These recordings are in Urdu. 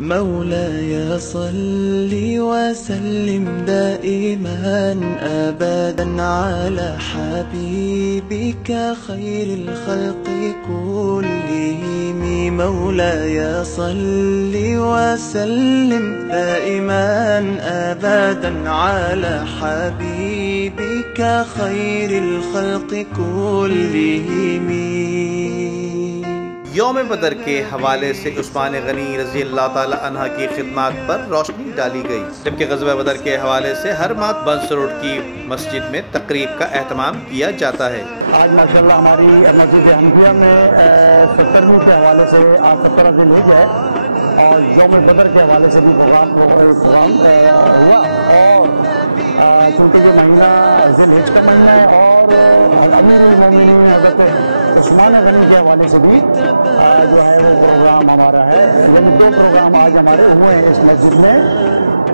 مولاي صل وسلم دائما أبدا على حبيبك خير الخلق كلهم. مولاي صل وسلم دائما أبدا على حبيبك خير الخلق كلهم. یوم بدر کے حوالے سے عثمان غنی رضی اللہ تعالی عنہ کی خدمات پر روشنی ڈالی گئی، جبکہ غزوہ بدر کے حوالے سے ہر ماہ بنس روڈ کی مسجد میں تقریب کا اہتمام کیا جاتا ہے۔ آج ماشاءاللہ ہماری مسجد حنفیہ میں 70ویں کے حوالے سے آج 17 ذی الحجہ ہے اور یوم بدر کے حوالے سے بھی پروگرام ہوا، اور چونکہ یہ مہینہ ذی الحجہ کا مہینہ ہے اور امیر المومنین حضرت عثمان غنی کے حوالے سے بھی جو ہے وہ پروگرام ہمارا ہے، یعنی 2 پروگرام آج ہمارے ہوئے ہیں اس مسجد میں۔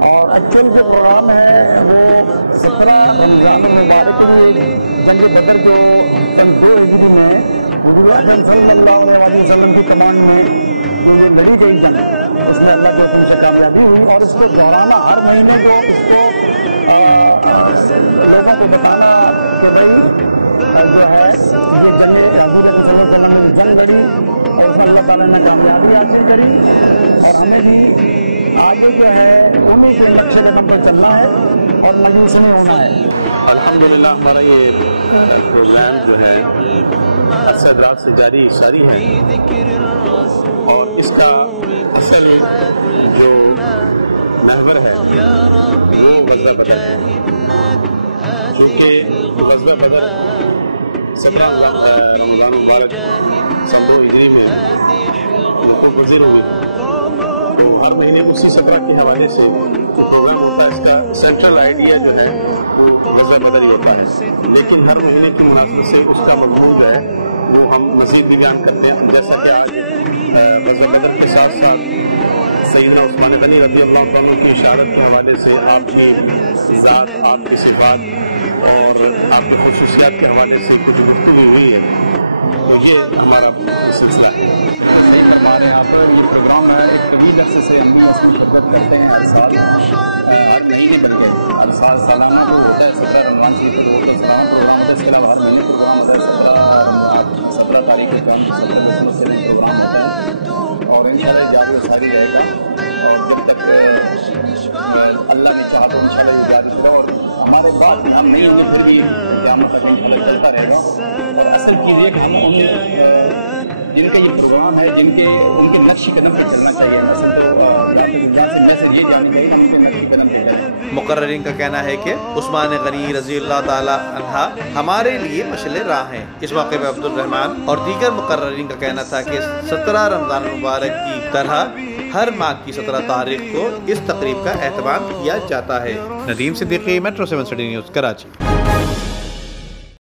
اور ایکچوئل جو پروگرام ہے وہ 17 رمضان المبارک کو یہ جنگ بدر جو سن 2 ہجری میں حضور اکرم صلی اللہ علیہ وسلم کی کمانڈ میں جو یہ لڑی گئی جنگ، اس میں اللہ کے حکم سے کامیابی ہوئی، اور اس کو دہرانا ہر مہینے جو اس کو لوگوں کو بتانا کہ بھائی جو ہے یہ جنگ حضور صلی اللہ علیہ وسلم نے جو جنگ لڑی اور اس میں اللہ تعالیٰ نے کامیابی حاصل کری، اور ہمیں بھی آگے جو ہے انہی کے نقش قدم پر چلنا ہے اور مایوس نہیں ہونا ہے۔ الحمدللہ ہمارا یہ پروگرام جو ہے عرصہ دراز سے جاری ساری ہے، اور اس کا اصل جو محور ہے وہ غزوہ بدر ہے، چونکہ غزوہ بدر 17 رمضان مبارک سن 2 ہجری میں وقوع پذیر ہوئی، تو ہر مہینے اسی 17 کے حوالے سے یہ پروگرام ہوتا ہے۔ اس کا سینٹرل آئیڈیا جو ہے وہ غزوہ بدر ہی ہوتا ہے، لیکن ہر مہینے کی مناسبت سے اس کا مضمون جو ہے وہ ہم مزید بھی بیان کرتے ہیں، جیسا کہ آج غزوہ بدر کے ساتھ ساتھ سیدنا عثمان غنی رضی اللہ عنہ کی شہادت کے حوالے سے آپ کی ذات، آپ کی صفات اور آپ کے خصوصیات کے حوالے سے کچھ گفتگو ہوئی ہے، تو یہ ہمارا سلسلہ ہے۔ بالکل صحیح فرما رہے ہیں آپ۔ یہ پروگرام ایک طویل عرصے سے ہم بھی اس میں شرکت کرتے ہیں، ہر سال، ہر مہینے، بلکہ ہر سال سالانہ تو ہوتا ہے 17 رمضان کی، پھر وہ تو سالانہ پروگرام ہوتا ہے، اس کے علاوہ ہر مہینے پروگرام ہوتا ہے۔ 17 تاریخ کو 17 کرسمس کے دن پروگرام ہوتا ہے، اور انشاءاللہ یہ جاری و ساری رہے گا، اور جب تک اللہ نے چاہا تو انشاءاللہ یہ جاری رہے گا، اور ہمارے بعد بھی ہم نہیں ہوں گے پھر بھی قیامت تک انشاءاللہ چلتا رہے گا۔ اور اصل چیز یہ کہ ہم ان جن کا یہ پروگرام ہے، ان کے نقشی قدم پہ چلنا چاہیے۔ اصل تو یہاں سے میسج یہ جانی چاہیے کہ ہم ان کے نقشی قدم پہ چلیں۔ مقررین کا کہنا ہے کہ عثمان غنی رضی اللہ تعالی عنہ ہمارے لیے مشعل راہ ہیں۔ اس موقع پہ عبد الرحمن اور دیگر مقررین کا کہنا تھا کہ 17 رمضان المبارک کی طرح ہر ماہ کی 17 تاریخ کو اس تقریب کا اہتمام کیا جاتا ہے۔ Nadeem Siddiqui, metro 7 city news, Karachi.